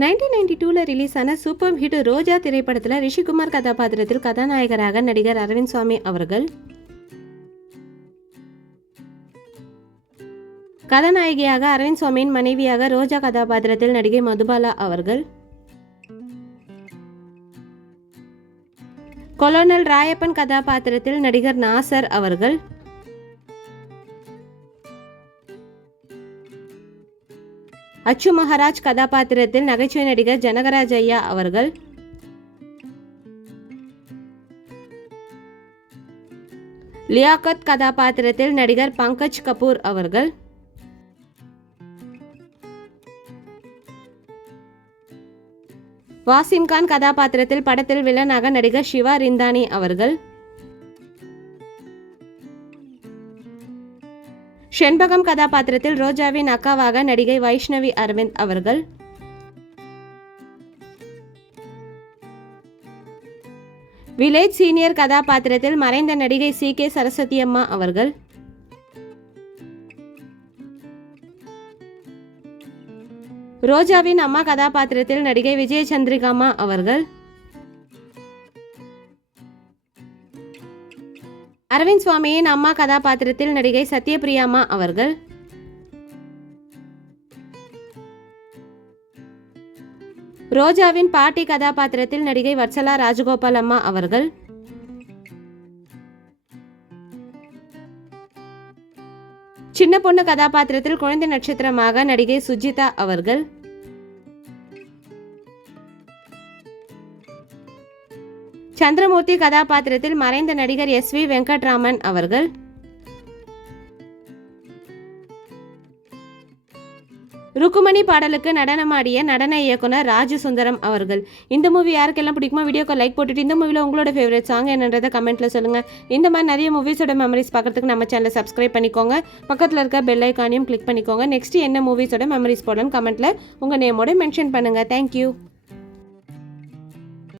1992 release ஆன super hit ரோஜா திரைப்படத்தில் ரிஷிகுமார் கதாபாத்திரத்தில் கதாநாயகராக நடிகர் அரவிந்த் சுவாமி அவர்கள், கதாநாயகியாக அரவிந்த் சுவாமியின் மனைவியாக ரோஜா கதாபாத்திரத்தில் நடிகை மதுபாலா அவர்கள், கொலோனல் ராயப்பன் கதாபாத்திரத்தில் நடிகர் நாசர் அவர்கள், அச்சு மகாராஜ் கதாபாத்திரத்தில் நகைச்சுவை நடிகர் ஜனகராஜ் ஐயா அவர்கள், லியாகத் கதாபாத்திரத்தில் நடிகர் பங்கஜ் கபூர் அவர்கள், வாசிம் கான் கதாபாத்திரத்தில் படத்தில் வில்லனாக நடிகர் சிவா ரிந்தானி அவர்கள், செண்பகம் கதாபாத்திரத்தில் ரோஜாவின் அக்காவாக நடிகை வைஷ்ணவி அரவிந்த் அவர்கள், வில்லேஜ் சீனியர் கதாபாத்திரத்தில் மறைந்த நடிகை CK சரஸ்வதி அம்மா அவர்கள், ரோஜாவின் அம்மா கதாபாத்திரத்தில் நடிகை விஜய சந்திரிகாமா அவர்கள், அரவிந்த் சுவாமியின் அம்மா கதாபாத்திரத்தில் நடிகை சத்யபிரியாமா அவர்கள், ரோஜாவின் பாட்டி கதாபாத்திரத்தில் நடிகை வத்சலா ராஜகோபால் அம்மா அவர்கள், சின்ன பொண்ணு கதாபாத்திரத்தில் குழந்தை நட்சத்திரமாக நடிகை சுஜிதா அவர்கள், சந்திரமூர்த்தி கதாபாத்திரத்தில் மறைந்த நடிகர் SV வெங்கட்ராமன் அவர்கள், ருக்குமணி பாடலுக்கு நடனமாடிய நடன இயக்குனர் ராஜு சுந்தரம் அவர்கள். இந்த மூவி யாருக்கெல்லாம் பிடிக்குமோ வீடியோக்கு லைக் போட்டுட்டு இந்த மூவியில் உங்களோட ஃபேவரட் சாங் என்னன்றதை கமெண்ட்ல சொல்லுங்க. இந்த மாதிரி நிறைய மூவிஸோட மெமரிஸ் பார்க்கறதுக்கு நம்ம சேனலை சப்ஸ்கிரைப் பண்ணிக்கோங்க. பக்கத்தில் இருக்க பெல் ஐக்கானையும் கிளிக் பண்ணிக்கோங்க. நெக்ஸ்ட் என்ன மூவிஸோட மெமரிஸ் போடணும் கமெண்ட்ல உங்க நேமோட மென்ஷன் பண்ணுங்க. தேங்க்யூ.